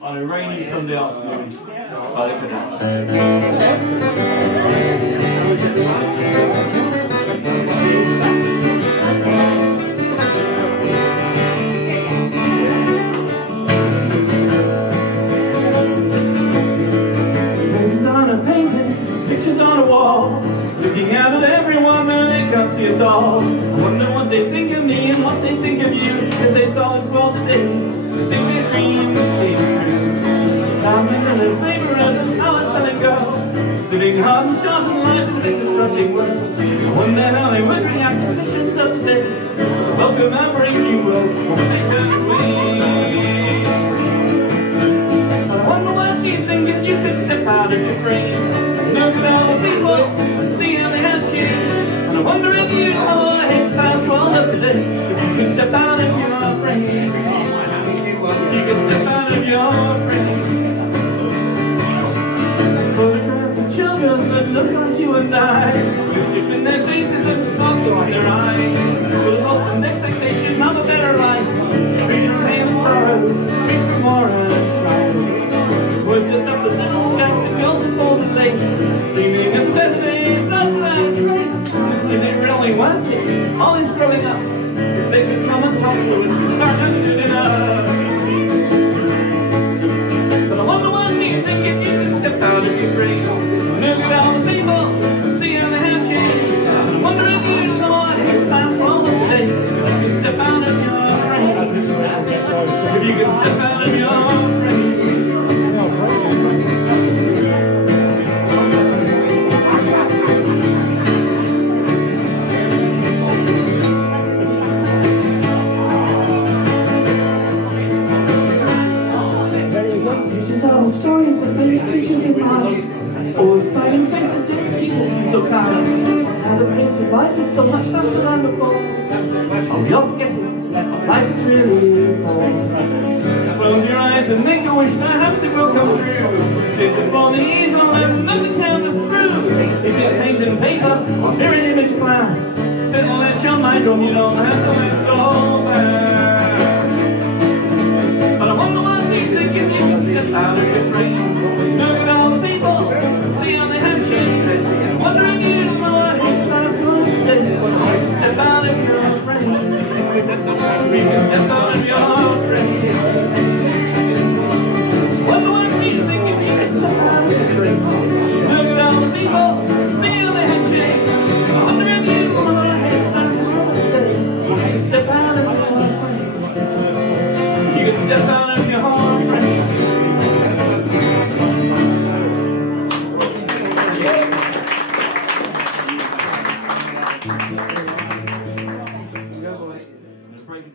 on a rainy Sunday afternoon by the canal. Faces on a painting, pictures on a wall, looking out at everyone but they can't see us all. I wonder what they think of me and what they think of you, if they saw us fall today, they think their dreams came true. Diamonds and their labourers and talents selling girls, living hard and short and lives in a struggling world. I wonder how they would react to the conditions of today. Welcome and brave new world, they turn away. I wonder what you think if you could step out of your frame, look at all the people and see how they have changed. And I wonder if you know I hate the past world of today, if you could step out of your frame, if you could step out of your frame. Photographs of children that look like you and I, mischief in their faces and sparkle in their eyes, full of hope and expectation of a better life, free from pain and sorrow, free from war and strife. Boys just up the little skirts and girls in folded lace, dreaming of better days as without trace. Is it really worth it, all this growing up, if they could come and talk to us and start good enough? But I wonder what you think if you could step out of your frame, look at all the people and see how they have changed. And I wonder if you know I hate the past world of today, if you could step out of your frame, if you could step out of your frame. Stories of many speeches in mind, always smiling faces and people seem so kind. How the pace of life is so much faster than before. Oh, you're forgetting what life is really for. Close your eyes and make a wish, perhaps it will come true. Sit before the easel and look the canvas through. Is it paint and paper or mirrored image glass? Sit and let your mind roam, you don't have to waste all that. But I wonder what you think if you can step out of your frame, look at all the people and see how they have changed. I wonder if you know I hate the last one today, but I can step out of your frame, we can step out of your frame. Wonder what you think if you can step out of your frame, look at all the people, see how they have changed. I wonder if you know I hate the last one today, but I can step out of your frame, you can step out of your frame. Breaking